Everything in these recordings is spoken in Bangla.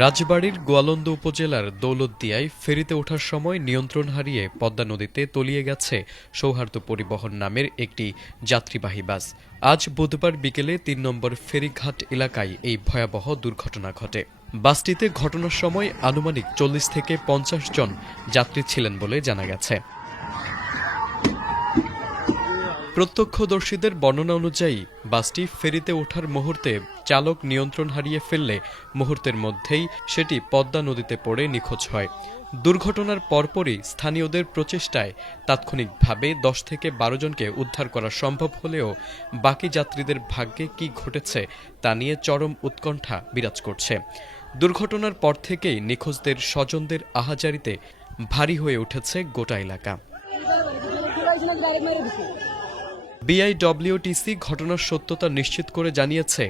রাজবাড়ীর গোয়ালন্দ উপজেলার দৌলতদিয়ায় ফেরিতে ওঠার সময় নিয়ন্ত্রণ হারিয়ে পদ্মা নদীতে তলিয়ে গেছে সৌহার্দ্য পরিবহন নামের একটি যাত্রীবাহী বাস। আজ বুধবার বিকেলে ৩ নম্বর ফেরিঘাট এলাকায় এই ভয়াবহ দুর্ঘটনা ঘটে। বাসটিতে ঘটনার সময় আনুমানিক ৪০ থেকে ৫০ জন যাত্রী ছিলেন বলে জানা গেছে। প্রত্যক্ষদর্শীদের বর্ণনা অনুযায়ী বাসটি ফেরিতে ওঠার মুহূর্তে চালক নিয়ন্ত্রণ হারিয়ে ফেললে মুহূর্তের মধ্যেই সেটি পদ্মা নদীতে পড়ে নিখোঁজ হয়। দুর্ঘটনার পরপরই স্থানীয়দের প্রচেষ্টায় তাৎক্ষণিকভাবে ১০ থেকে ১২ জনকে উদ্ধার করা সম্ভব হলেও বাকি যাত্রীদের ভাগ্যে কী ঘটেছে তা নিয়ে চরম উৎকণ্ঠা বিরাজ করছে। দুর্ঘটনার পর থেকেই নিখোঁজদের স্বজনদের আহাজারিতে ভারী হয়ে উঠেছে গোটা এলাকা। বিআইডব্লিউটিসি ঘটনার সত্যতা নিশ্চিত করে জানিয়েছে,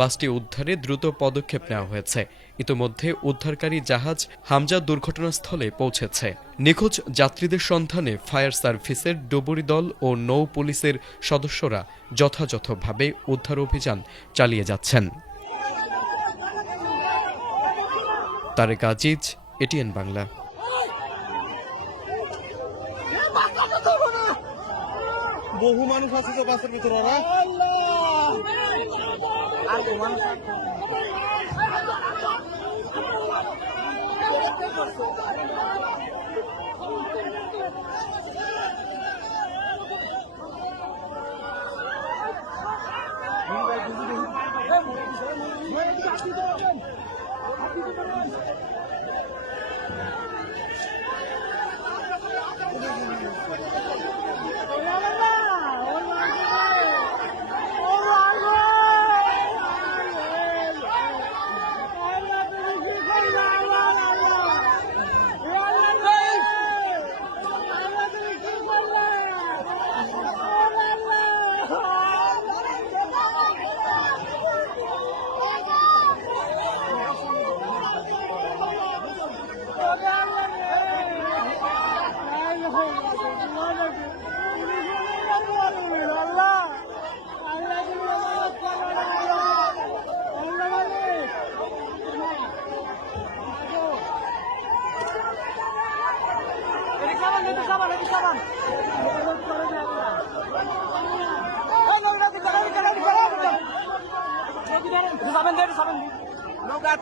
বাসটি উদ্ধারে দ্রুত পদক্ষেপ নেওয়া হয়েছে। ইতোমধ্যে উদ্ধারকারী জাহাজ হামজা দুর্ঘটনাস্থলে পৌঁছেছে। নিখোঁজ যাত্রীদের সন্ধানে ফায়ার সার্ভিসের ডুবুরি দল ও নৌ পুলিশের সদস্যরা যথাযথভাবে উদ্ধার অভিযান চালিয়ে যাচ্ছেন। তারেক আজিজ, এটিএন বাংলা। বহু মানুষ আছে তো বাসের ভিতরে। নৌকা